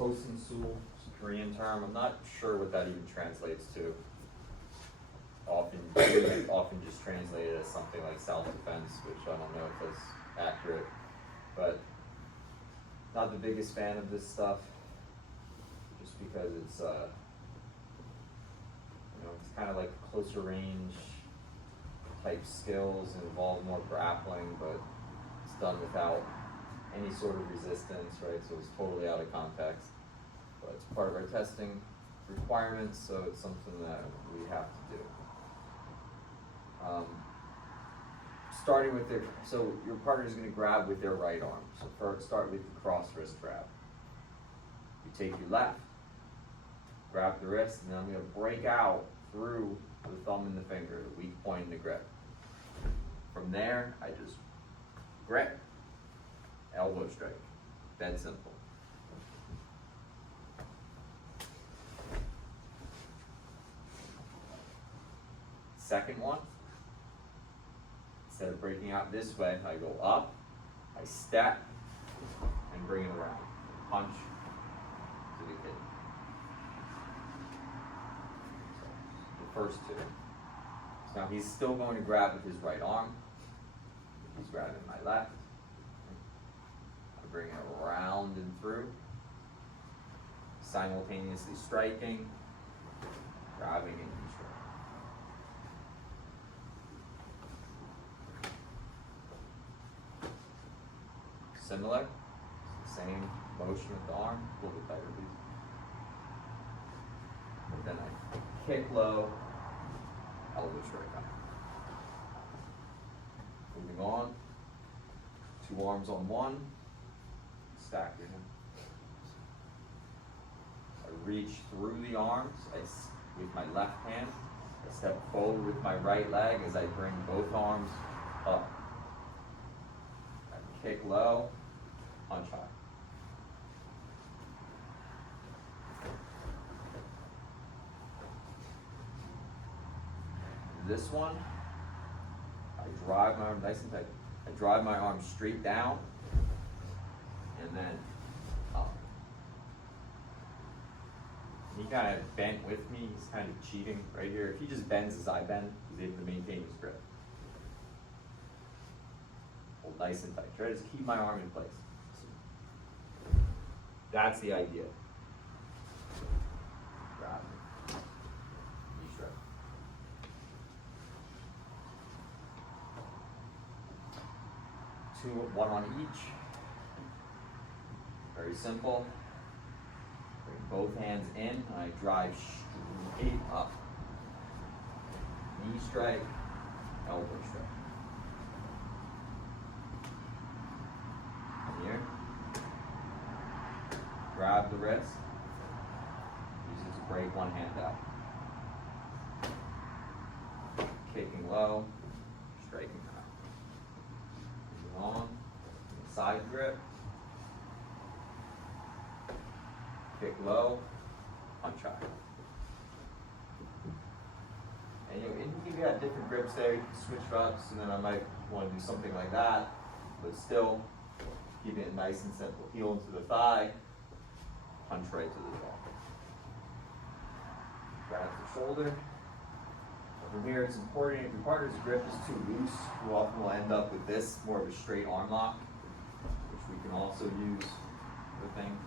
Hosinsul, Korean term. I'm not sure what that even translates to. Often just translated as something like self-defense, which I don't know if that's accurate. But not the biggest fan of this stuff, just because it's it's kind of like closer range type skills and involve more grappling, but it's done without any sort of resistance, right? So it's totally out of context. But it's part of our testing requirements, so it's something that we have to do. Starting with so your partner is going to grab with their right arm. So first, start with the cross wrist grab. You take your left, grab the wrist, and then I'm going to break out through the thumb and the finger, the weak point in the grip. From there, I just grip, elbow strike. Dead simple. Second one, instead of breaking out this way, I go up, I step, and bring it around. Punch to the kidney. So, the first two. So now he's still going to grab with his right arm. He's grabbing my left. I bring it around and through, simultaneously striking, grabbing, and striking. Similar, it's the same motion with the arm, a little bit tighter, please. And then I kick low, elbow strike up. Moving on, two arms on one, stack your hand. I reach through the arms with my left hand. I step forward with my right leg as I bring both arms up. I kick low, punch high. This one, I drive my arm nice and tight. I drive my arm straight down and then up. He kind of bent with me. He's kind of cheating right here. If he just bends as I bend, he's able to maintain his grip. Hold nice and tight. Try to just keep my arm in place. That's the idea. Grab. Knee strike. One on each. Very simple. Bring both hands in, and I drive straight up. Knee strike, elbow strike. Here. Grab the wrist. Use it to break one hand out. Kicking low, striking high. Moving on. Side grip. Kick low, punch high. And you got different grips there. You can switch ups, and then I might want to do something like that, but still keeping it nice and simple. Heel into the thigh, punch right to the jaw. Grab the shoulder. From here, it's important if your partner's grip is too loose, you often will end up with this, more of a straight arm lock, which we can also use for things.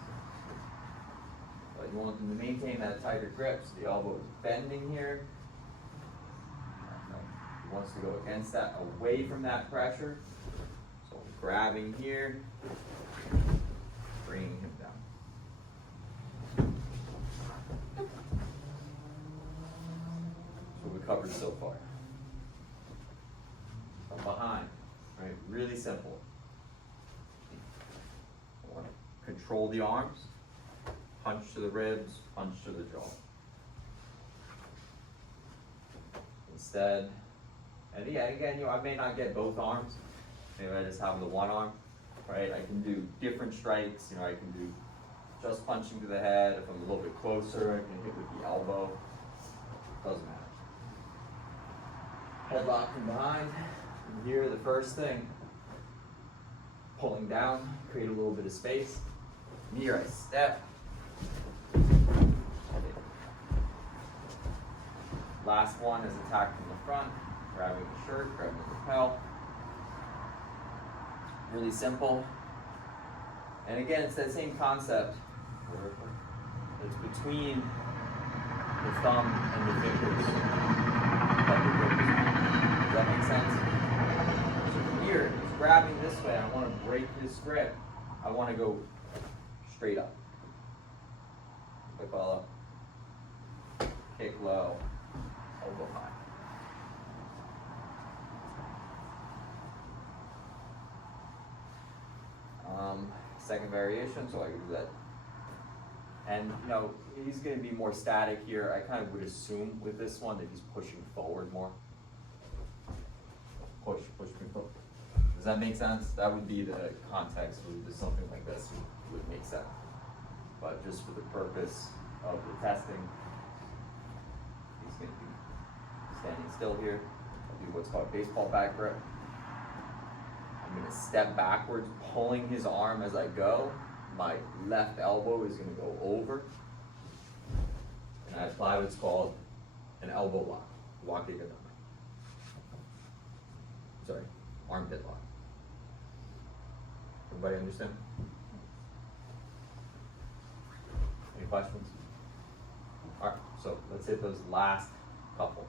But you want them to maintain that tighter grip, so the elbow is bending here. He wants to go against that, away from that pressure. So grabbing here, bringing him down. So we covered so far. From behind, right? Really simple. I want to control the arms. Punch to the ribs, punch to the jaw. Instead, and again, I may not get both arms. Maybe I just have the one arm, right? I can do different strikes. I can do just punching to the head. If I'm a little bit closer, I can hit with the elbow. Doesn't matter. Headlock from behind. And here, the first thing, pulling down, create a little bit of space. Here I step. Last one is attack from the front, grabbing the shirt, grabbing the lapel. Really simple. And again, it's that same concept. It's between the thumb and the fingers. Does that make sense? So here, he's grabbing this way. I want to break his grip. I want to go straight up. Quick ball up. Kick low. Elbow high. Second variation, so I can do that. And you know, he's going to be more static here. I kind of would assume with this one that he's pushing forward more. Push, pull. Does that make sense? That would be the context with something like this would make sense. But just for the purpose of the testing, he's going to be standing still here. I'll do what's called baseball back grip. I'm going to step backwards, pulling his arm as I go. My left elbow is going to go over. And I apply what's called an elbow lock. Sorry, armpit lock. Everybody understand? Any questions? All right, so let's hit those last couple.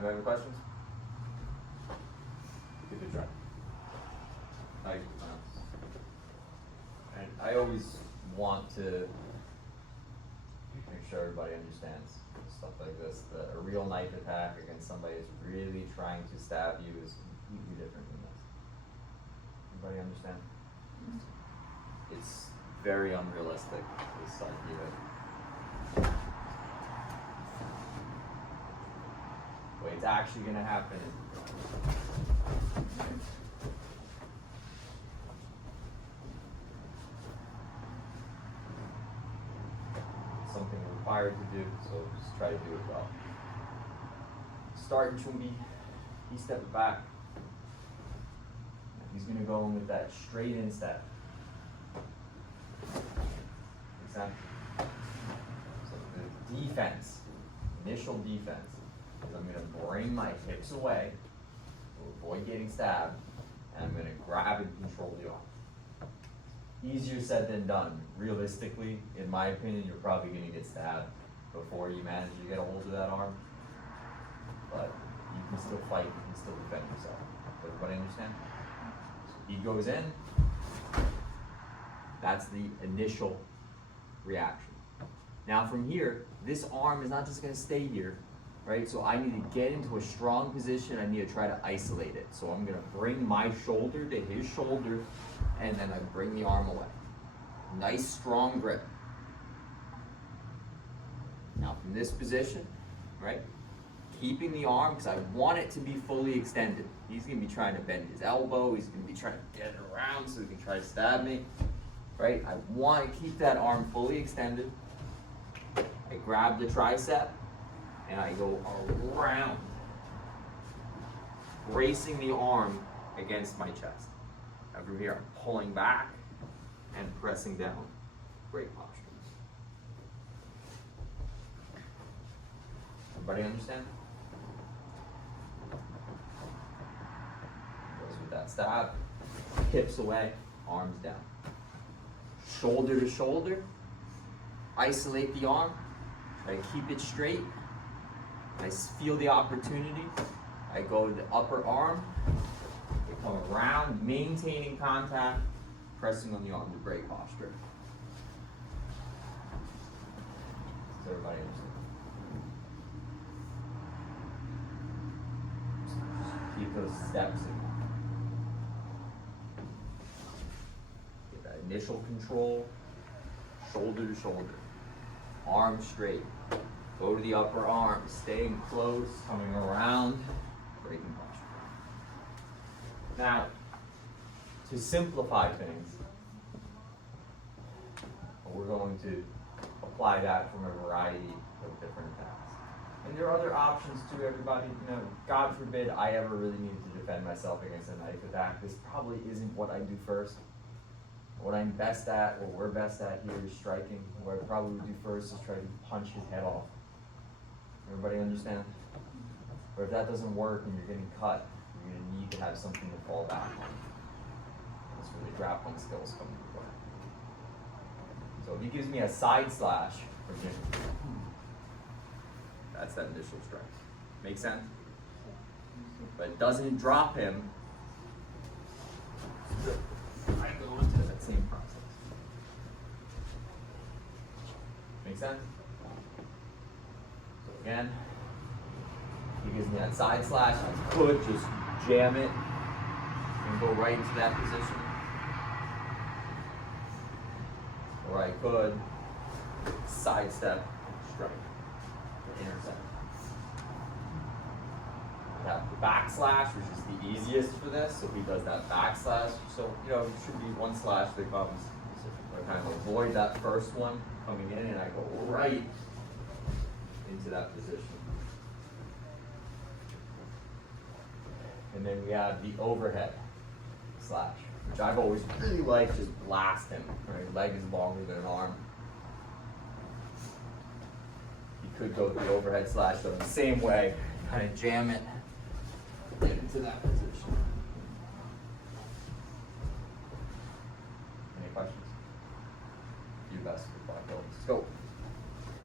Any questions? Good try. And I always want to make sure everybody understands stuff like this. That a real knife attack against somebody who's really trying to stab you is completely different than this. Everybody understand? It's very unrealistic, this idea. What's actually going to happen is something we're required to do, so just try to do it well. Start Chumbi, he steps back. He's going to go in with that straight in step. Makes sense? So the defense, initial defense, is I'm going to bring my hips away to avoid getting stabbed, and I'm going to grab and control the arm. Easier said than done. Realistically, in my opinion, you're probably going to get stabbed before you manage to get a hold of that arm. But you can still fight, you can still defend yourself. Does everybody understand? So he goes in. That's the initial reaction. Now from here, this arm is not just going to stay here. Right, so I need to get into a strong position. I need to try to isolate it. So I'm going to bring my shoulder to his shoulder, and then I bring the arm away. Nice, strong grip. Now from this position, right, keeping the arm, because I want it to be fully extended. He's going to be trying to bend his elbow. He's going to be trying to get it around so he can try to stab me. Right, I want to keep that arm fully extended. I grab the tricep. And I go around, bracing the arm against my chest. And from here, I'm pulling back and pressing down. Great posture. Everybody understand? Goes with that stab. Hips away, arms down. Shoulder to shoulder. Isolate the arm. Try to keep it straight. I feel the opportunity. I go to the upper arm. I come around, maintaining contact, pressing on the arm to break posture. Does everybody understand? Just keep those steps in. initial control, shoulder to shoulder, arm straight. Go to the upper arm, staying close, coming around, breaking posture. Now, to simplify things, we're going to apply that from a variety of different attacks. And there are other options too, everybody. You know, God forbid I ever really needed to defend myself against a knife attack. This probably isn't what I do first. What I'm best at, what we're best at here is striking. What I probably would do first is try to punch his head off. Everybody understand? But if that doesn't work and you're getting cut, you're going to need to have something to fall back on. That's where the grappling skills come into play. So if he gives me a side slash, for example, that's that initial strike. Make sense? But it doesn't drop him. I go into that same process. Make sense? So again, he gives me that side slash. I could just jam it and go right into that position. Or I could sidestep, strike, or intercept. I have the backslash, which is the easiest for this. So he does that backslash. So, you know, it should be one slash that comes. So I kind of avoid that first one coming in, and I go right into that position. And then we have the overhead slash, which I've always really liked, just blast him. Right? Leg is longer than an arm. You could go with the overhead slash, though, the same way, kind of jam it, get into that position. Any questions? Do your best with black belts. Let's go.